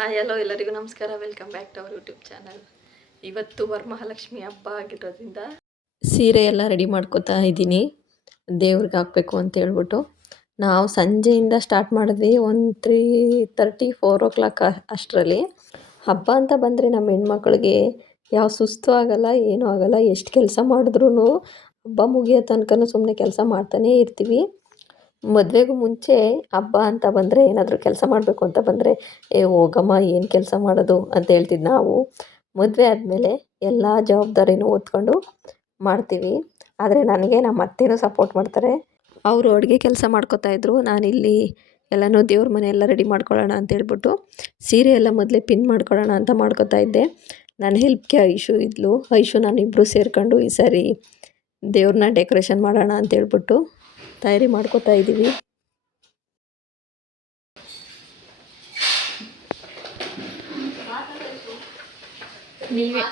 Hi hello ಎಲ್ಲರಿಗೂ ನಮಸ್ಕಾರ. Welcome back to our YouTube channel. ಇವತ್ತು ವರಮಹಾಲಕ್ಷ್ಮಿ ಹಬ್ಬ ಆಗಿರೋದ್ರಿಂದ ಸೀರೆ ಎಲ್ಲ ರೆಡಿ ಮಾಡ್ಕೋತಾ ಇದ್ದೀನಿ, ದೇವ್ರಿಗೆ ಹಾಕಬೇಕು ಅಂತ ಹೇಳ್ಬಿಟ್ಟು. ನಾವು ಸಂಜೆಯಿಂದ ಸ್ಟಾರ್ಟ್ ಮಾಡಿದ್ವಿ, ಒಂದು 3:30 4 o'clock ಅಷ್ಟರಲ್ಲಿ. ಹಬ್ಬ ಅಂತ ಬಂದರೆ ನಮ್ಮ ಹೆಣ್ಮಕ್ಳಿಗೆ ಯಾವ ಸುಸ್ತು ಆಗಲ್ಲ, ಏನೂ ಆಗಲ್ಲ. ಎಷ್ಟು ಕೆಲಸ ಮಾಡಿದ್ರೂ ಹಬ್ಬ ಮುಗಿಯೋ ತನಕ ಸುಮ್ಮನೆ ಕೆಲಸ ಮಾಡ್ತಾನೇ ಇರ್ತೀವಿ. ಮದುವೆಗೂ ಮುಂಚೆ ಹಬ್ಬ ಅಂತ ಬಂದರೆ, ಏನಾದರೂ ಕೆಲಸ ಮಾಡಬೇಕು ಅಂತ ಬಂದರೆ, ಹೋಗಮ್ಮ ಏನು ಕೆಲಸ ಮಾಡೋದು ಅಂತ ಹೇಳ್ತಿದ್ದು ನಾವು. ಮದುವೆ ಆದಮೇಲೆ ಎಲ್ಲ ಜವಾಬ್ದಾರಿನೂ ಹೊತ್ಕೊಂಡು ಮಾಡ್ತೀವಿ. ಆದರೆ ನನಗೆ ನಮ್ಮ ಅತ್ತೆನೂ ಸಪೋರ್ಟ್ ಮಾಡ್ತಾರೆ. ಅವರು ಅಡುಗೆ ಕೆಲಸ ಮಾಡ್ಕೋತಾಯಿದ್ರು, ನಾನಿಲ್ಲಿ ಎಲ್ಲನೂ ದೇವ್ರ ಮನೆ ಎಲ್ಲ ರೆಡಿ ಮಾಡ್ಕೊಳ್ಳೋಣ ಅಂತ ಹೇಳ್ಬಿಟ್ಟು ಸೀರೆ ಎಲ್ಲ ಮೊದಲೇ ಪಿನ್ ಮಾಡ್ಕೊಳ್ಳೋಣ ಅಂತ ಮಾಡ್ಕೋತಾ ಇದ್ದೆ. ನಾನು ಹೆಲ್ಪ್ಗೆ ಐಶು ಇದ್ಲು. ಐಶು ನಾನಿಬ್ಬರು ಸೇರ್ಕೊಂಡು ಈ ಸಾರಿ ದೇವ್ರನ್ನ ಡೆಕೋರೇಷನ್ ಮಾಡೋಣ ಅಂತ ಹೇಳ್ಬಿಟ್ಟು ತಯಾರಿ ಮಾಡ್ಕೋತಾ ಇದ್ದೀವಿ. ನೀವೇ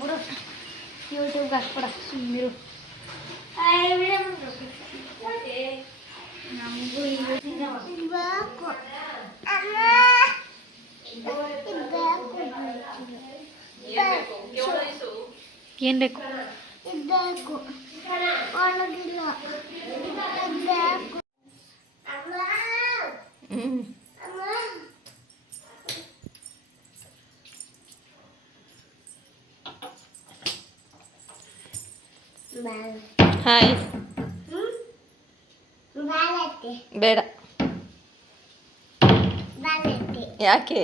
ಬಿಡು, ಯೂಟ್ಯೂಬ್ಗೆ ಹಾಕ್ಬಿಡ ಸುಮ್ಮನಿರು. ನಮಗೂ ಏನು ಬೇಕು? ಹಾಯ್. ಬೇಡ. ಯಾಕೆ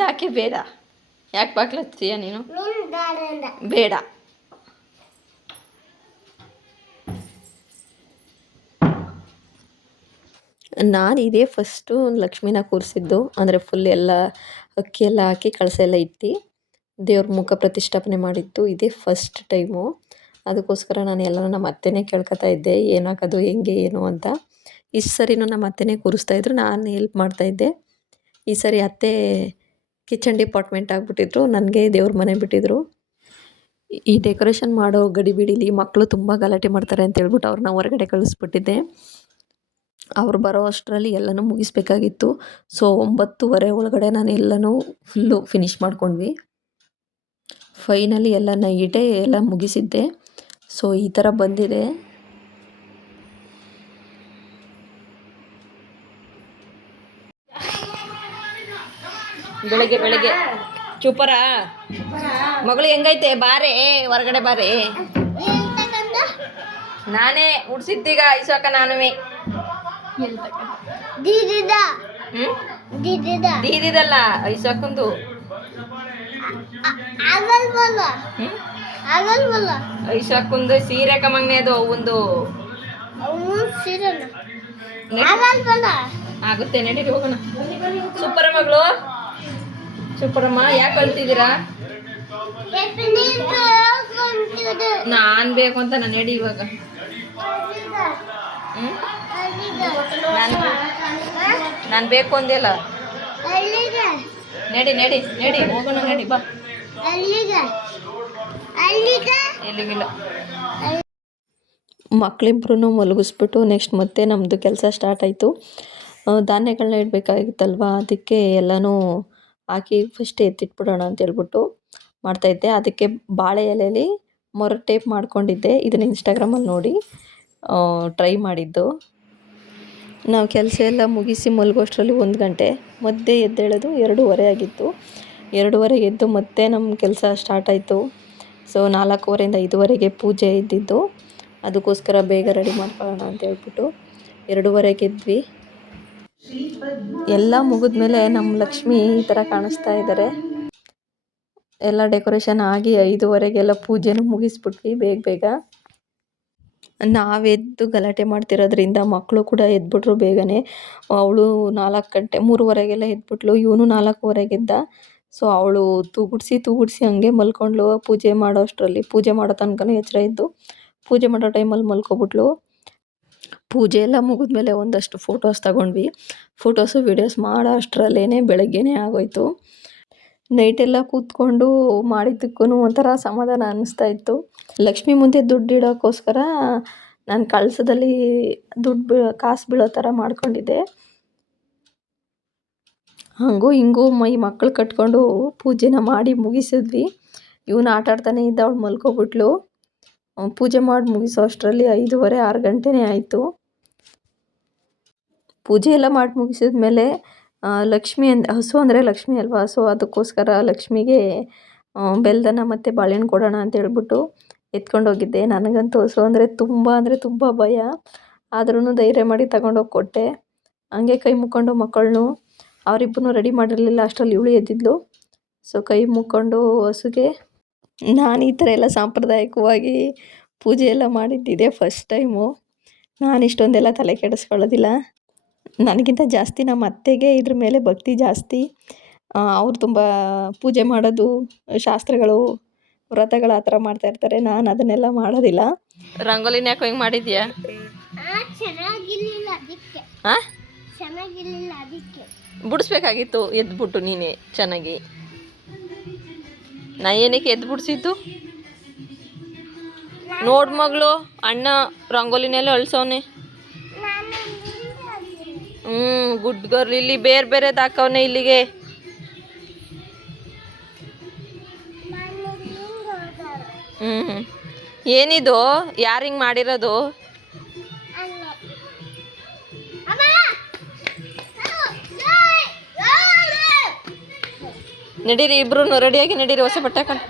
ಯಾಕೆ ಬೇಡ? ಯಾಕೆ ಬಾಕ್ಲತ್ತೀಯ ನೀನು? ಬೇಡ. ನಾನು ಇದೇ ಫಸ್ಟು ಲಕ್ಷ್ಮಿನ ಕೂರಿಸಿದ್ದು. ಅಂದರೆ ಫುಲ್ ಎಲ್ಲ ಅಕ್ಕಿ ಎಲ್ಲ ಹಾಕಿ ಕಳಸ ಎಲ್ಲ ಇಟ್ಟು ದೇವ್ರ ಮುಖ ಪ್ರತಿಷ್ಠಾಪನೆ ಮಾಡಿತ್ತು. ಇದೇ ಫಸ್ಟ್ ಟೈಮು. ಅದಕ್ಕೋಸ್ಕರ ನಾನು ಎಲ್ಲನೂ ನಮ್ಮ ಅತ್ತೆನೇ ಕೇಳ್ಕೊತಾ ಇದ್ದೆ, ಏನಾಗೋದು ಹೆಂಗೆ ಏನು ಅಂತ. ಇಷ್ಟು ಸರಿನೂ ನಮ್ಮ ಅತ್ತೆನೇ ಕೂರಿಸ್ತಾಯಿದ್ರು, ನಾನು ಹೆಲ್ಪ್ ಮಾಡ್ತಾಯಿದ್ದೆ. ಈ ಸರಿ ಅತ್ತೆ ಕಿಚನ್ ಡಿಪಾರ್ಟ್ಮೆಂಟ್ ಆಗಿಬಿಟ್ಟಿದ್ರು, ನನಗೆ ದೇವ್ರ ಮನೆ ಬಿಟ್ಟಿದ್ರು. ಈ ಡೆಕೋರೇಷನ್ ಮಾಡೋ ಗಡಿಬಿಡಿಲಿ ಮಕ್ಕಳು ತುಂಬ ಗಲಾಟೆ ಮಾಡ್ತಾರೆ ಅಂತ ಹೇಳ್ಬಿಟ್ಟು ಅವ್ರನ್ನ ಹೊರಗಡೆ ಕಳಿಸ್ಬಿಟ್ಟಿದ್ದೆ. ಅವ್ರು ಬರೋ ಅಷ್ಟರಲ್ಲಿ ಎಲ್ಲನೂ ಮುಗಿಸ್ಬೇಕಾಗಿತ್ತು. ಸೊ 9:30 ಒಳಗಡೆ ನಾನು ಎಲ್ಲನೂ ಫುಲ್ಲು ಫಿನಿಷ್ ಮಾಡ್ಕೊಂಡ್ವಿ. ಫೈನಲಿ ಎಲ್ಲ ನೈಟೇ ಎಲ್ಲ ಮುಗಿಸಿದ್ದೆ. ಸೊ ಈ ಥರ ಬಂದಿದೆ. ಬೆಳಗ್ಗೆ ಬೆಳಗ್ಗೆ ಚೂಪರ ಮಗಳು ಹೆಂಗೈತೆ? ಬಾರೇ ಹೊರಗಡೆ ಬಾರೇ. ನಾನೇ ಉಡ್ಸಿದ್ದೀಗ ಐಸೋಕ ನಾನುವೆ. ದೀದಿದಲ್ಲ ಐಸೋಕಂದು. ಐಸೋಕಂದು ಸೀರೆ ಕಮಂಗ್ನೇದು ಒಂದು ಆಗುತ್ತೆ. ನಡೀರಿ ಹೋಗೋಣ. ಸೂಪರ ಮಗಳು, ಸೂಪರಮ್ಮ. ಯಾಕೆ ಕಳ್ತಿದ್ದೀರಾ? ನಾನು ಬೇಕು ಅಂತ ನಾನು ನಡಿ ಇವಾಗ. ನಾನು ಬೇಕು ಅಂದಿಲ್ಲ. ನಡಿ ನಡಿ ನಡಿ ಹೋಗೋಣ, ನಡಿ ಬಾ. ಎಲ್ಲಿಗಿಲ್ಲ. ಮಕ್ಕಳಿಬ್ರು ಮಲಗಿಸ್ಬಿಟ್ಟು ನೆಕ್ಸ್ಟ್ ಮತ್ತೆ ನಮ್ಮದು ಕೆಲಸ ಸ್ಟಾರ್ಟ್ ಆಯಿತು. ಧಾನ್ಯಗಳನ್ನ ಇಡಬೇಕಾಗಿತ್ತಲ್ವ, ಅದಕ್ಕೆ ಎಲ್ಲನೂ ಹಾಕಿ ಫಸ್ಟ್ ಎತ್ತಿಟ್ಬಿಡೋಣ ಅಂತ ಹೇಳ್ಬಿಟ್ಟು ಮಾಡ್ತಾಯಿದ್ದೆ. ಅದಕ್ಕೆ ಬಾಳೆ ಎಲೆಯಲ್ಲಿ ಮೊರ ಟೇಪ್ ಮಾಡ್ಕೊಂಡಿದ್ದೆ. ಇದನ್ನು ಇನ್ಸ್ಟಾಗ್ರಾಮಲ್ಲಿ ನೋಡಿ ಟ್ರೈ ಮಾಡಿದ್ದು. ನಾವು ಕೆಲಸ ಎಲ್ಲ ಮುಗಿಸಿ ಮಲಗೋಷ್ಟರಲ್ಲಿ 1 ಗಂಟೆ. ಮಧ್ಯೆ ಎದ್ದೇಳೋದು 2:30 ಆಗಿತ್ತು. 2:30ಗೆ ಎದ್ದು ಮತ್ತೆ ನಮ್ಮ ಕೆಲಸ ಸ್ಟಾರ್ಟ್ ಆಯಿತು. ಸೊ 4:15 5:00ವರೆಗೆ ಪೂಜೆ ಇದ್ದಿದ್ದು. ಅದಕ್ಕೋಸ್ಕರ ಬೇಗ ರೆಡಿ ಮಾಡ್ಕೊಳ್ಳೋಣ ಅಂತ ಹೇಳ್ಬಿಟ್ಟು 2:30ಗೆ ಎದ್ವಿ. ಎಲ್ಲ ಮುಗಿದ್ಮೇಲೆ ನಮ್ಮ ಲಕ್ಷ್ಮಿ ಈ ಥರ ಕಾಣಿಸ್ತಾ ಇದ್ದಾರೆ. ಎಲ್ಲ ಡೆಕೋರೇಷನ್ ಆಗಿ 5:30ಗೆಲ್ಲ ಪೂಜೆನೂ ಮುಗಿಸ್ಬಿಟ್ವಿ ಬೇಗ ಬೇಗ. ನಾವೆದ್ದು ಗಲಾಟೆ ಮಾಡ್ತಿರೋದ್ರಿಂದ ಮಕ್ಕಳು ಕೂಡ ಎದ್ಬಿಟ್ರು ಬೇಗನೆ. ಅವಳು 4 ಗಂಟೆ 3:30ಗೆಲ್ಲ ಎದ್ಬಿಟ್ಲು. ಇವನು 4:15ಗೆ ಎದ್ದ. ಸೊ ಅವಳು ತೂಗುಡಿಸಿ ಹಂಗೆ ಮಲ್ಕೊಂಡ್ಳು. ಪೂಜೆ ಮಾಡೋ ಅಷ್ಟರಲ್ಲಿ, ಪೂಜೆ ಮಾಡೋ ತನಕನೂ ಎಚ್ಚರ ಇದ್ದು ಪೂಜೆ ಮಾಡೋ ಟೈಮಲ್ಲಿ ಮಲ್ಕೊಬಿಟ್ಲು. ಪೂಜೆ ಎಲ್ಲ ಮುಗಿದ್ಮೇಲೆ ಒಂದಷ್ಟು ಫೋಟೋಸ್ ತಗೊಂಡ್ವಿ. ಫೋಟೋಸು ವೀಡಿಯೋಸ್ ಮಾಡೋ ಅಷ್ಟರಲ್ಲೇ ಬೆಳಗ್ಗೆನೇ ಆಗೋಯ್ತು. ನೈಟೆಲ್ಲ ಕೂತ್ಕೊಂಡು ಮಾಡಿದ್ದಕ್ಕೂ ಒಂಥರ ಸಮಾಧಾನ ಅನ್ನಿಸ್ತಾ ಇತ್ತು. ಲಕ್ಷ್ಮಿ ಮುಂದೆ ದುಡ್ಡು ಇಡೋಕ್ಕೋಸ್ಕರ ನಾನು ಕಳಸದಲ್ಲಿ ಕಾಸು ಬೀಳೋ ಥರ ಮಾಡ್ಕೊಂಡಿದ್ದೆ. ಹಂಗೂ ಹಿಂಗೂ ಮಕ್ಕಳು ಕಟ್ಕೊಂಡು ಪೂಜೆನ ಮಾಡಿ ಮುಗಿಸಿದ್ವಿ. ಇವನು ಆಟಾಡ್ತಾನೆ ಇದ್ದ, ಅವಳು ಮಲ್ಕೊಬಿಟ್ಲು. ಪೂಜೆ ಮಾಡಿ ಮುಗಿಸೋ ಅಷ್ಟರಲ್ಲಿ 5:30 6 ಗಂಟೆನೇ ಆಯಿತು. ಪೂಜೆ ಎಲ್ಲ ಮಾಡಿ ಮುಗಿಸಿದ್ಮೇಲೆ ಲಕ್ಷ್ಮಿ ಹಸು ಅಂದರೆ ಲಕ್ಷ್ಮಿ ಅಲ್ವಾ, ಸೊ ಅದಕ್ಕೋಸ್ಕರ ಲಕ್ಷ್ಮಿಗೆ ಬೆಲ್ದನ ಮತ್ತು ಬಾಳೆಹಣ್ಣು ಕೊಡೋಣ ಅಂತ ಹೇಳ್ಬಿಟ್ಟು ಎತ್ಕೊಂಡೋಗಿದ್ದೆ. ನನಗಂತೂ ಹಸು ಅಂದರೆ ತುಂಬ ಭಯ, ಆದ್ರೂ ಧೈರ್ಯ ಮಾಡಿ ತಗೊಂಡೋಗಿ ಕೊಟ್ಟೆ. ಹಂಗೆ ಕೈ ಮುಕ್ಕೊಂಡು ಮಕ್ಕಳನ್ನು ಅವರಿಬ್ಬರನ್ನೂ ರೆಡಿ ಮಾಡಿರಲಿಲ್ಲ, ಅಷ್ಟರಲ್ಲಿ ಇವಳು ಎದ್ದಿದ್ಲು. ಸೊ ಕೈ ಮುಕ್ಕೊಂಡು ಹಸುಗೆ ನಾನು ಈ ಥರ ಎಲ್ಲ ಸಾಂಪ್ರದಾಯಿಕವಾಗಿ ಪೂಜೆ ಎಲ್ಲ ಮಾಡಿದ್ದಿದೆ ಫಸ್ಟ್ ಟೈಮು. ನಾನು ಇಷ್ಟೊಂದೆಲ್ಲ ತಲೆ ಕೆಡಿಸ್ಕೊಳ್ಳೋದಿಲ್ಲ. ನನಗಿಂತ ಜಾಸ್ತಿ ನಮ್ಮ ಅತ್ತೆಗೆ ಇದ್ರ ಮೇಲೆ ಭಕ್ತಿ ಜಾಸ್ತಿ. ಅವ್ರು ತುಂಬ ಪೂಜೆ ಮಾಡೋದು, ಶಾಸ್ತ್ರಗಳು, ವ್ರತಗಳು ಆ ಥರ ಮಾಡ್ತಾಯಿರ್ತಾರೆ. ನಾನು ಅದನ್ನೆಲ್ಲ ಮಾಡೋದಿಲ್ಲ. ರಂಗೋಲಿನ ಯಾಕೆ ಹಿಂಗೆ ಮಾಡಿದ್ಯಾ? ಬಿಡಿಸ್ಬೇಕಾಗಿತ್ತು ಎದ್ಬಿಟ್ಟು ನೀನೆ ಚೆನ್ನಾಗಿ. ನಾ ಏನಕ್ಕೆ ಎದ್ದು ಬಿಡಿಸಿದ್ದು? ನೋಡ್ ಮಗಳು, ಅಣ್ಣ ರಂಗೋಲಿನೆಲ್ಲ ಅಳ್ಸವನೆ. Good girl. ಇಲ್ಲಿ ಬೇರೆ ಹಾಕವನೆ ಇಲ್ಲಿಗೆ. ಏನಿದು? ಯಾರು ಹಿಂಗೆ ಮಾಡಿರೋದು? ನಡೀರಿ ಇಬ್ರು ರೆಡಿಯಾಗಿ ನಡೀರಿ. ಹೊಸ ಬಟ್ಟೆ ಹಾಕೊಂಡು.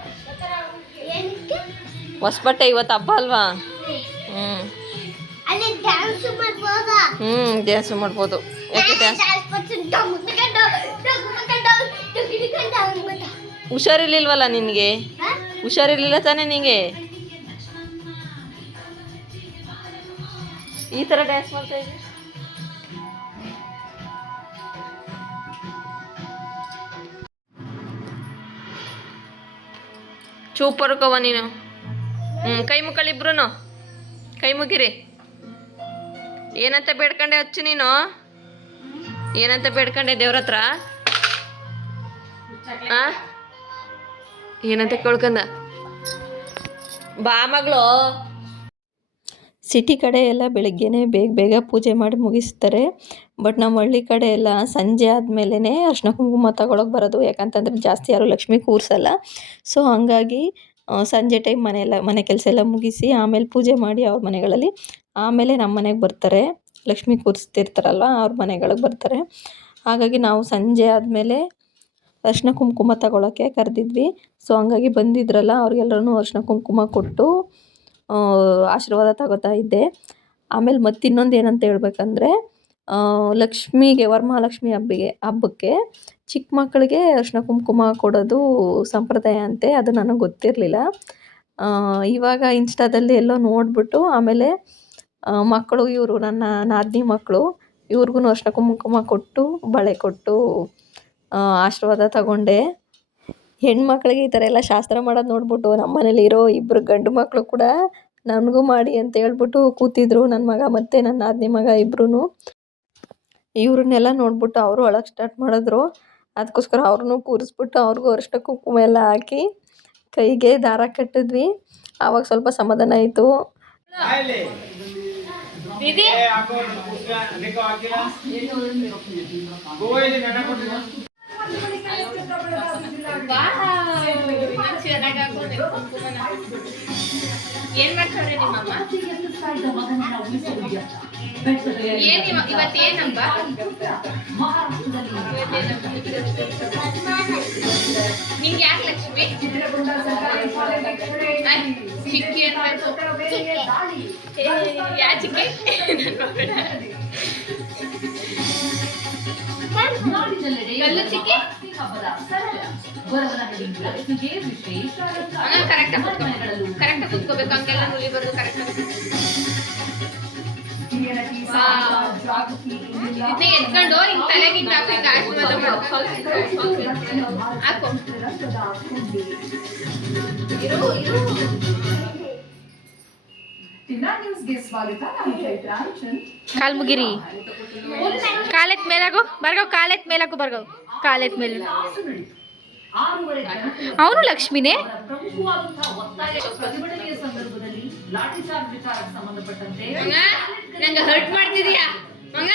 ಹೊಸ ಬಟ್ಟೆ ಇವತ್ತು ಹಬ್ಬ ಅಲ್ವಾ? ಡ್ಯಾನ್ಸ್ ಮಾಡ್ಬೋದು. ಯಾಕೆ ಡ್ಯಾನ್ಸ್? ಹುಷಾರಿರ್ಲಿಲ್ವಲ್ಲ ನಿನಗೆ? ಹುಷಾರಿರ್ಲಿಲ್ಲ ತಾನೇ ನಿನಗೆ? ಈ ಥರ ಡ್ಯಾನ್ಸ್ ಮಾಡ್ತಾ ಇದ್ದೆ. ಚೂಪರ್ಕವ ನೀನು. ಕೈ ಮುಕ್ಕಳಿಬ್ರು ಕೈ ಮುಗಿರಿ. ಏನಂತ ಬೇಡ್ಕೊಂಡೆ ಹಚ್ಚು ನೀನು? ಏನಂತ ಬೇಡ್ಕೊಂಡೆ ದೇವ್ರ ಹತ್ರ? ಏನಂತ ಕೇಳ್ಕಂದ? ಬಾ ಮಗಳು. ಸಿಟಿ ಕಡೆ ಎಲ್ಲ ಬೆಳಗ್ಗೆನೇ ಬೇಗ ಪೂಜೆ ಮಾಡಿ ಮುಗಿಸ್ತಾರೆ. ಬಟ್ ನಮ್ಮ ಹಳ್ಳಿ ಕಡೆ ಎಲ್ಲ ಸಂಜೆ ಆದಮೇಲೆ ಅರ್ಶಿನ ಕುಂಕುಮ ತಗೊಳಕ್ಕೆ ಬರೋದು. ಯಾಕಂತಂದರೆ ಜಾಸ್ತಿ ಯಾರು ಲಕ್ಷ್ಮಿ ಕೂರಿಸಲ್ಲ. ಸೊ ಹಂಗಾಗಿ ಸಂಜೆ ಟೈಮ್ ಮನೆ ಕೆಲಸ ಎಲ್ಲ ಮುಗಿಸಿ ಆಮೇಲೆ ಪೂಜೆ ಮಾಡಿ ಅವ್ರ ಮನೆಗಳಲ್ಲಿ ಆಮೇಲೆ ನಮ್ಮ ಮನೆಗೆ ಬರ್ತಾರೆ. ಲಕ್ಷ್ಮಿ ಕೂರಿಸ್ತಿರ್ತಾರಲ್ವ ಅವ್ರ ಮನೆಗಳಿಗೆ ಬರ್ತಾರೆ. ಹಾಗಾಗಿ ನಾವು ಸಂಜೆ ಆದಮೇಲೆ ಅರ್ಶಿನ ಕುಂಕುಮ ತಗೊಳ್ಳೋಕ್ಕೆ ಕರೆದಿದ್ವಿ. ಸೊ ಹಂಗಾಗಿ ಬಂದಿದ್ರಲ್ಲ ಅವ್ರಿಗೆಲ್ಲರೂ ಅರ್ಶಿನ ಕುಂಕುಮ ಕೊಟ್ಟು ಆಶೀರ್ವಾದ ತಗೋತಾ ಇದ್ದೆ. ಆಮೇಲೆ ಮತ್ತಿನ್ನೊಂದು ಏನಂತ ಹೇಳ್ಬೇಕಂದ್ರೆ, ಲಕ್ಷ್ಮಿಗೆ ವರಮಹಾಲಕ್ಷ್ಮಿ ಹಬ್ಬಕ್ಕೆ ಚಿಕ್ಕ ಮಕ್ಕಳಿಗೆ ಅರ್ಶಿನ ಕುಂಕುಮ ಕೊಡೋದು ಸಂಪ್ರದಾಯ ಅಂತೆ. ಅದು ನನಗೆ ಗೊತ್ತಿರಲಿಲ್ಲ. ಇವಾಗ ಇನ್ಸ್ಟಾದಲ್ಲಿ ಎಲ್ಲೋ ನೋಡಿಬಿಟ್ಟು ಆಮೇಲೆ ಮಕ್ಕಳು, ಇವರು ನನ್ನ ನಾದಿನಿ ಮಕ್ಕಳು, ಇವ್ರಿಗೂ ಅರ್ಶಿನ ಕುಂಕುಮ ಕೊಟ್ಟು ಬಳೆ ಕೊಟ್ಟು ಆಶೀರ್ವಾದ ತಗೊಂಡೆ. ಹೆಣ್ಮಕ್ಳಿಗೆ ಈ ಥರ ಎಲ್ಲ ಶಾಸ್ತ್ರ ಮಾಡೋದು ನೋಡ್ಬಿಟ್ಟು ನಮ್ಮ ಮನೇಲಿ ಇರೋ 2 ಗಂಡು ಮಕ್ಕಳು ಕೂಡ ನನಗೂ ಮಾಡಿ ಅಂತ ಹೇಳ್ಬಿಟ್ಟು ಕೂತಿದ್ರು. ನನ್ನ ಮಗ ಮತ್ತು ನನ್ನ ನಾದಿನಿ ಮಗ ಇಬ್ಬರೂ. ಇವ್ರನ್ನೆಲ್ಲ ನೋಡ್ಬಿಟ್ಟು ಅವರು ಅಳಕ್ಕೆ ಸ್ಟಾರ್ಟ್ ಮಾಡಿದ್ರು. ಅದಕ್ಕೋಸ್ಕರ ಅವ್ರನ್ನೂ ಕೂರಿಸ್ಬಿಟ್ಟು ಅವ್ರಿಗೂ ಅರಿಶಿನ ಕುಂಕುಮ ಎಲ್ಲ ಹಾಕಿ ಕೈಗೆ ದಾರ ಕಟ್ಟಿದ್ವಿ. ಆವಾಗ ಸ್ವಲ್ಪ ಸಮಾಧಾನ ಆಯಿತು. ಏನ್ ಮಾಡ್ತಾರೆ ನಿಮ್ಮಮ್ಮ? ಇವತ್ತೇನಂಬ? ನಿಂಗೆ ಯಾಕೆ ಲಕ್ಷ್ಮಿ? ಚಿಕ್ಕಿ ಅನ್ಬೇಕು. ಯಾ ಚಿಕ್ಕಿ? ಕಲ್ಲು ಚಿಕ್ಕಿ? ಕರೆಕ್ಟಾಗಿ ಕುತ್ಕೋಬೇಕು. ಹಂಗೆಲ್ಲ ನುಲಿಬಾರ್ದು. ಕರೆಕ್ಟಾಗಿ ಇದನ್ನ ಎತ್ಕೊಂಡು ಹಿಂಗ್ ತಲೆಗೆ ಹಾಕಿ ಆಶೀರ್ವಾದ ಹಾಕೋ. ಕಾಲ್ ಮುಗಿರಿ, ಕಾಲೆತ್ ಮೇಲಾಗು ಬರ್ಗವ್, ಕಾಲೆತ್ ಮೇಲಾಗು ಬರ್ಗವ್, ಕಾಲೆತ್ ಮೇಲೆ. ಅವನು ಲಕ್ಷ್ಮಿನೇ. ನಂಗೆ ಹರ್ಟ್ ಮಾಡ್ತಿದೀಯಾ ಮಂಗ?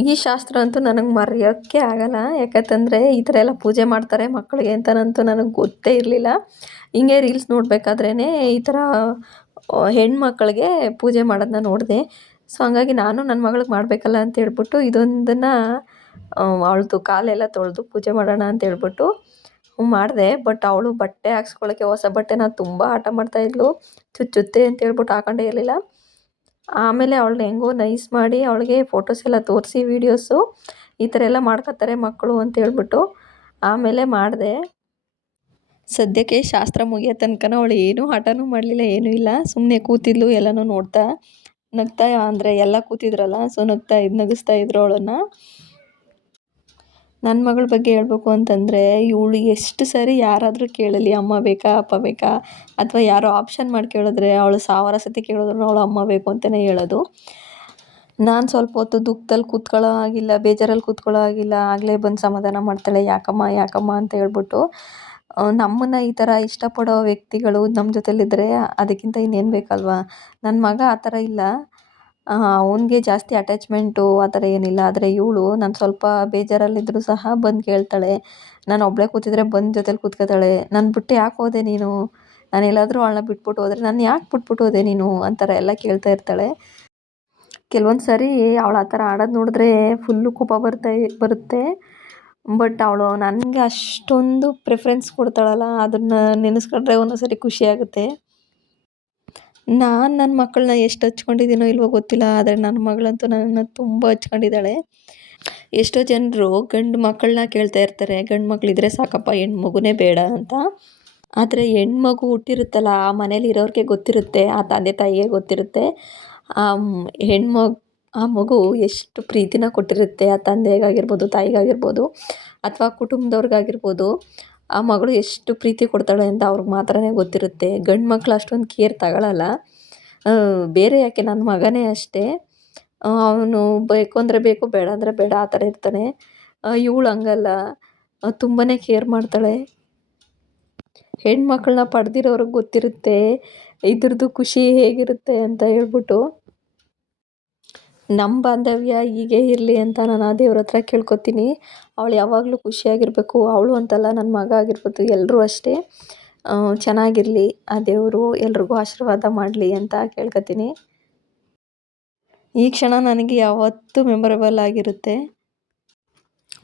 ಈ ಶಾಸ್ತ್ರ ಅಂತೂ ನನಗೆ ಮರೆಯೋಕ್ಕೆ ಆಗಲ್ಲ. ಯಾಕಂತಂದರೆ ಈ ಥರ ಎಲ್ಲ ಪೂಜೆ ಮಾಡ್ತಾರೆ ಮಕ್ಕಳಿಗೆ ಅಂತನಂತೂ ನನಗೆ ಗೊತ್ತೇ ಇರಲಿಲ್ಲ. ಹಿಂಗೆ ರೀಲ್ಸ್ ನೋಡಬೇಕಾದ್ರೇ ಈ ಥರ ಹೆಣ್ಮಕ್ಳಿಗೆ ಪೂಜೆ ಮಾಡೋದನ್ನ ನೋಡಿದೆ. ಸೊ ಹಂಗಾಗಿ ನಾನು ನನ್ನ ಮಗಳಿಗೆ ಮಾಡಬೇಕಲ್ಲ ಅಂತ ಹೇಳ್ಬಿಟ್ಟು ಇದೊಂದನ್ನು ಅವಳದು ಕಾಲೆಲ್ಲ ತೊಳೆದು ಪೂಜೆ ಮಾಡೋಣ ಅಂತ ಹೇಳ್ಬಿಟ್ಟು ಮಾಡಿದೆ. ಬಟ್ ಅವಳು ಬಟ್ಟೆ ಹಾಕ್ಸ್ಕೊಳ್ಳೋಕ್ಕೆ ಹೊಸ ಬಟ್ಟೆನ ತುಂಬ ಆಟ ಮಾಡ್ತಾಯಿದ್ಲು. ಚುಚ್ಚುತ್ತೆ ಅಂತ ಹೇಳ್ಬಿಟ್ಟು ಹಾಕೊಂಡೇ ಇರಲಿಲ್ಲ. ಆಮೇಲೆ ಅವಳನ್ನ ಹೆಂಗೋ ನೈಸ್ ಮಾಡಿ ಅವಳಿಗೆ ಫೋಟೋಸ್ ಎಲ್ಲ ತೋರಿಸಿ ವೀಡಿಯೋಸು ಈ ಥರ ಎಲ್ಲ ಮಾಡ್ಕೊತಾರೆ ಮಕ್ಕಳು ಅಂತ ಹೇಳ್ಬಿಟ್ಟು ಆಮೇಲೆ ಮಾಡಿದೆ. ಸದ್ಯಕ್ಕೆ ಶಾಸ್ತ್ರ ಮುಗಿಯೋ ತನಕ ಅವಳು ಏನೂ ಆಟನೂ ಮಾಡಲಿಲ್ಲ, ಏನೂ ಇಲ್ಲ. ಸುಮ್ಮನೆ ಕೂತಿದ್ಲು, ಎಲ್ಲನೂ ನೋಡ್ತಾ ನಗ್ತಾ, ಅಂದರೆ ಎಲ್ಲ ಕೂತಿದ್ರಲ್ಲ, ಸೊ ನಗಿಸ್ತಾ ಇದ್ರು ಅವಳನ್ನು. ನನ್ನ ಮಗಳ ಬಗ್ಗೆ ಹೇಳ್ಬೇಕು ಅಂತಂದರೆ ಇವಳು ಎಷ್ಟು ಸರಿ ಯಾರಾದರೂ ಕೇಳಲಿ ಅಮ್ಮ ಬೇಕಾ ಅಪ್ಪ ಬೇಕಾ, ಅಥವಾ ಯಾರೋ ಆಪ್ಷನ್ ಮಾಡಿ ಕೇಳಿದ್ರೆ ಅವಳು 1000 ಸತಿ ಕೇಳಿದ್ರು ಅವಳು ಅಮ್ಮ ಬೇಕು ಅಂತಲೇ ಹೇಳೋದು. ನಾನು ಸ್ವಲ್ಪ ಹೊತ್ತು ದುಃಖದಲ್ಲಿ ಕೂತ್ಕೊಳ್ಳೋ ಆಗಿಲ್ಲ, ಬೇಜಾರಲ್ಲಿ ಕೂತ್ಕೊಳ್ಳೋ ಆಗಿಲ್ಲ, ಆಗಲೇ ಬಂದು ಸಮಾಧಾನ ಮಾಡ್ತಾಳೆ, ಯಾಕಮ್ಮ ಅಂತ ಹೇಳ್ಬಿಟ್ಟು. ನಮ್ಮನ್ನು ಈ ಥರ ಇಷ್ಟಪಡೋ ವ್ಯಕ್ತಿಗಳು ನಮ್ಮ ಜೊತೆಲಿದ್ದರೆ ಅದಕ್ಕಿಂತ ಇನ್ನೇನು ಬೇಕಲ್ವಾ. ನನ್ನ ಮಗ ಆ ಥರ ಇಲ್ಲ, ಅವನಿಗೆ ಜಾಸ್ತಿ ಅಟ್ಯಾಚ್ಮೆಂಟು ಆ ಥರ ಏನಿಲ್ಲ. ಆದರೆ ಇವಳು ನಾನು ಸ್ವಲ್ಪ ಬೇಜಾರಲ್ಲಿದ್ದರೂ ಸಹ ಬಂದು ಕೇಳ್ತಾಳೆ. ನಾನು ಒಬ್ಬಳೇ ಕೂತಿದ್ರೆ ಬಂದು ಜೊತೆಲಿ ಕೂತ್ಕೊತಾಳೆ. ನಾನು ಬಿಟ್ಟು ಯಾಕೆ ಹೋದೆ ನೀನು, ನಾನು ಎಲ್ಲಾದರೂ ಅವಳನ್ನ ಬಿಟ್ಬಿಟ್ಟು ಹೋದರೆ ನಾನು ಯಾಕೆ ಬಿಟ್ಬಿಟ್ಟು ಹೋದೆ ನೀನು ಅಂತಾರೆ ಎಲ್ಲ ಕೇಳ್ತಾ ಇರ್ತಾಳೆ. ಕೆಲವೊಂದು ಸರಿ ಅವಳು ಆ ಥರ ಆಡೋದು ನೋಡಿದ್ರೆ ಫುಲ್ಲು ಕೋಪ ಬರುತ್ತೆ. ಬಟ್ ಅವಳು ನನಗೆ ಅಷ್ಟೊಂದು ಪ್ರಿಫರೆನ್ಸ್ ಕೊಡ್ತಾಳಲ್ಲ, ಅದನ್ನು ನೆನೆಸ್ಕೊಂಡ್ರೆ ಒಂದೊಂದು ಸರಿ ಖುಷಿಯಾಗುತ್ತೆ. ನಾನು ನನ್ನ ಮಕ್ಕಳನ್ನ ಎಷ್ಟು ಹಚ್ಕೊಂಡಿದ್ದೀನೋ ಇಲ್ವೋ ಗೊತ್ತಿಲ್ಲ, ಆದರೆ ನನ್ನ ಮಗಳಂತೂ ನನ್ನನ್ನು ತುಂಬ ಹಚ್ಕೊಂಡಿದ್ದಾಳೆ. ಎಷ್ಟೋ ಜನರು ಗಂಡು ಮಕ್ಕಳನ್ನ ಕೇಳ್ತಾ ಇರ್ತಾರೆ, ಗಂಡು ಮಕ್ಕಳಿದ್ರೆ ಸಾಕಪ್ಪ, ಹೆಣ್ಮಗುನೇ ಬೇಡ ಅಂತ. ಆದರೆ ಹೆಣ್ಮಗು ಹುಟ್ಟಿರುತ್ತಲ್ಲ, ಆ ಮನೇಲಿ ಇರೋರಿಗೆ ಗೊತ್ತಿರುತ್ತೆ, ಆ ತಂದೆ ತಾಯಿಗೆ ಗೊತ್ತಿರುತ್ತೆ ಆ ಮಗು ಎಷ್ಟು ಪ್ರೀತಿನ ಕೊಟ್ಟಿರುತ್ತೆ ಆ ತಂದೆಗಾಗಿರ್ಬೋದು, ತಾಯಿಗಾಗಿರ್ಬೋದು, ಅಥವಾ ಕುಟುಂಬದವ್ರಿಗಾಗಿರ್ಬೋದು. ಆ ಮಗಳು ಎಷ್ಟು ಪ್ರೀತಿ ಕೊಡ್ತಾಳೆ ಅಂತ ಅವ್ರಿಗೆ ಮಾತ್ರನೇ ಗೊತ್ತಿರುತ್ತೆ. ಗಂಡು ಮಕ್ಳು ಅಷ್ಟೊಂದು ಕೇರ್ ತಗೊಳ್ಳಲ್ಲ. ಬೇರೆ ಯಾಕೆ, ನನ್ನ ಮಗನೇ ಅಷ್ಟೇ, ಅವನು ಬೇಕು ಅಂದರೆ ಬೇಕು, ಬೇಡ ಅಂದರೆ ಬೇಡ, ಆ ಥರ ಇರ್ತಾನೆ. ಇವಳು ಹಂಗಲ್ಲ, ತುಂಬಾ ಕೇರ್ ಮಾಡ್ತಾಳೆ. ಹೆಣ್ಮಕ್ಳನ್ನ ಪಡೆದಿರೋರ್ಗೆ ಗೊತ್ತಿರುತ್ತೆ ಇದ್ರದ್ದು ಖುಷಿ ಹೇಗಿರುತ್ತೆ ಅಂತ ಹೇಳ್ಬಿಟ್ಟು. ನಮ್ಮ ಬಾಂಧವ್ಯ ಹೀಗೆ ಇರಲಿ ಅಂತ ನಾನು ಆ ದೇವ್ರ ಹತ್ರ ಕೇಳ್ಕೊತೀನಿ. ಅವಳು ಯಾವಾಗಲೂ ಖುಷಿಯಾಗಿರಬೇಕು, ಅವಳು ಅಂತಲ್ಲ, ನನ್ನ ಮಗ ಆಗಿರ್ಬೋದು, ಎಲ್ಲರೂ ಅಷ್ಟೇ ಚೆನ್ನಾಗಿರಲಿ, ಆ ದೇವರು ಎಲ್ರಿಗೂ ಆಶೀರ್ವಾದ ಮಾಡಲಿ ಅಂತ ಕೇಳ್ಕೊತೀನಿ. ಈ ಕ್ಷಣ ನನಗೆ ಯಾವತ್ತೂ ಮೆಮೊರೇಬಲ್ ಆಗಿರುತ್ತೆ.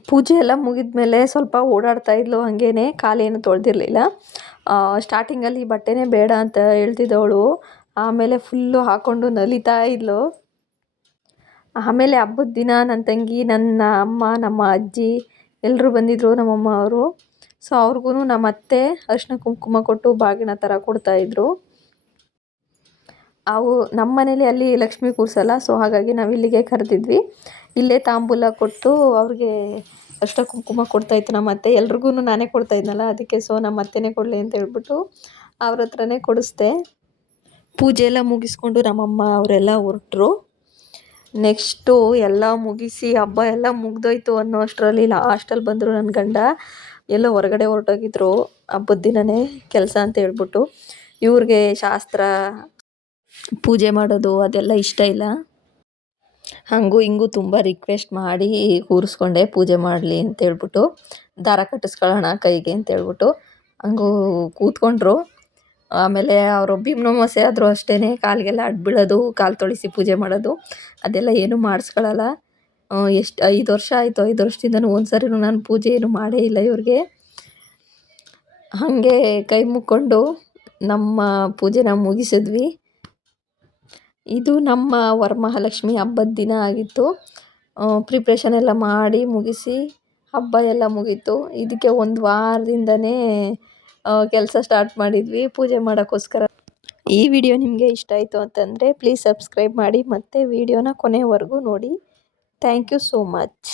ಪೂಜೆ ಎಲ್ಲ ಮುಗಿದ ಮೇಲೆ ಸ್ವಲ್ಪ ಓಡಾಡ್ತಾ ಇದ್ಲು, ಹಾಗೇನೆ ಕಾಲೇನು ತೊಳೆದಿರಲಿಲ್ಲ. ಸ್ಟಾರ್ಟಿಂಗಲ್ಲಿ ಬಟ್ಟೆನೇ ಬೇಡ ಅಂತ ಹೇಳ್ತಿದ್ದವಳು, ಆಮೇಲೆ ಫುಲ್ಲು ಹಾಕ್ಕೊಂಡು ನಲಿತಾ ಇದ್ಲು. ಆಮೇಲೆ ಹಬ್ಬದ ದಿನ ನನ್ನ ತಂಗಿ, ನನ್ನ ಅಮ್ಮ, ನಮ್ಮ ಅಜ್ಜಿ ಎಲ್ಲರೂ ಬಂದಿದ್ದರು, ನಮ್ಮಮ್ಮ ಅವರು. ಸೊ ಅವ್ರಿಗೂ ನಮ್ಮ ಅತ್ತೆ ಅರಿಶಿನ ಕುಂಕುಮ ಕೊಟ್ಟು ಬಾಗಿನ ಥರ ಕೊಡ್ತಾಯಿದ್ರು. ಅವು ನಮ್ಮ ಮನೇಲಿ ಅಲ್ಲಿ ಲಕ್ಷ್ಮೀ ಕೂರಿಸಲ್ಲ, ಸೊ ಹಾಗಾಗಿ ನಾವು ಇಲ್ಲಿಗೆ ಕರೆದಿದ್ವಿ. ಇಲ್ಲೇ ತಾಂಬೂಲ ಕೊಟ್ಟು ಅವ್ರಿಗೆ ಅರಿಶಿನ ಕುಂಕುಮ ಕೊಡ್ತಾಯಿತ್ತು ನಮ್ಮ ಅತ್ತೆ. ಎಲ್ರಿಗೂ ನಾನೇ ಕೊಡ್ತಾಯಿದ್ನಲ್ಲ, ಅದಕ್ಕೆ ಸೊ ನಮ್ಮ ಅತ್ತೆನೇ ಕೊಡಲಿ ಅಂತ ಹೇಳ್ಬಿಟ್ಟು ಅವ್ರ ಹತ್ರನೇ ಕೊಡಿಸ್ದೆ. ಪೂಜೆ ಎಲ್ಲ ಮುಗಿಸ್ಕೊಂಡು ನಮ್ಮಮ್ಮ ಅವರೆಲ್ಲ ಹೊರಟರು. ನೆಕ್ಸ್ಟು ಎಲ್ಲ ಮುಗಿಸಿ ಹಬ್ಬ ಎಲ್ಲ ಮುಗ್ದೋಯ್ತು ಅನ್ನೋ ಅಷ್ಟರಲ್ಲಿ ಲಾಸ್ಟಲ್ಲಿ ಬಂದರು ನನ್ನ ಗಂಡ. ಎಲ್ಲೋ ಹೊರಗಡೆ ಹೊರಟೋಗಿದ್ರು ಹಬ್ಬದ ದಿನವೇ ಕೆಲಸ ಅಂತ ಹೇಳ್ಬಿಟ್ಟು. ಇವ್ರಿಗೆ ಶಾಸ್ತ್ರ ಪೂಜೆ ಮಾಡೋದು ಅದೆಲ್ಲ ಇಷ್ಟ ಇಲ್ಲ. ಹಾಗೂ ಹಿಂಗೂ ತುಂಬ ರಿಕ್ವೆಸ್ಟ್ ಮಾಡಿ ಕೂರಿಸ್ಕೊಂಡೆ ಪೂಜೆ ಮಾಡಲಿ ಅಂತ ಹೇಳ್ಬಿಟ್ಟು, ದಾರ ಕಟ್ಟಿಸ್ಕೊಳ್ಳೋಣ ಕೈಗೆ ಅಂತ ಹೇಳ್ಬಿಟ್ಟು ಹಂಗೂ ಕೂತ್ಕೊಂಡ್ರು. ಆಮೇಲೆ ಅವರು ಭೀಮನಮಾಸೆ ಆದರೂ ಅಷ್ಟೇ ಕಾಲಿಗೆಲ್ಲ ಅಡ್ಬೀಳೋದು, ಕಾಲು ತೊಳಿಸಿ ಪೂಜೆ ಮಾಡೋದು ಅದೆಲ್ಲ ಏನೂ ಮಾಡಿಸ್ಕೊಳ್ಳಲ್ಲ. ಎಷ್ಟು 5 ವರ್ಷ ಆಯಿತು, 5 ವರ್ಷದಿಂದನೂ ಒಂದು ಸರಿನೂ ನಾನು ಪೂಜೆ ಏನು ಮಾಡೇ ಇಲ್ಲ ಇವ್ರಿಗೆ. ಹಾಗೆ ಕೈ ಮುಕ್ಕೊಂಡು ನಮ್ಮ ಪೂಜೆನ ಮುಗಿಸಿದ್ವಿ. ಇದು ನಮ್ಮ ವರಮಹಾಲಕ್ಷ್ಮಿ ಹಬ್ಬದ ದಿನ ಆಗಿತ್ತು. ಪ್ರಿಪ್ರೇಷನ್ ಎಲ್ಲ ಮಾಡಿ ಮುಗಿಸಿ ಹಬ್ಬ ಎಲ್ಲ ಮುಗೀತು. ಇದಕ್ಕೆ ಒಂದು ವಾರದಿಂದನೇ ಕೆಲಸ ಸ್ಟಾರ್ಟ್ ಮಾಡಿದ್ವಿ ಪೂಜೆ ಮಾಡೋಕ್ಕೋಸ್ಕರ. ಈ ವಿಡಿಯೋ ನಿಮಗೆ ಇಷ್ಟ ಆಯಿತು ಅಂತಂದರೆ ಪ್ಲೀಸ್ ಸಬ್ಸ್ಕ್ರೈಬ್ ಮಾಡಿ ಮತ್ತು ವಿಡಿಯೋನ ಕೊನೆವರೆಗೂ ನೋಡಿ. Thank you so much.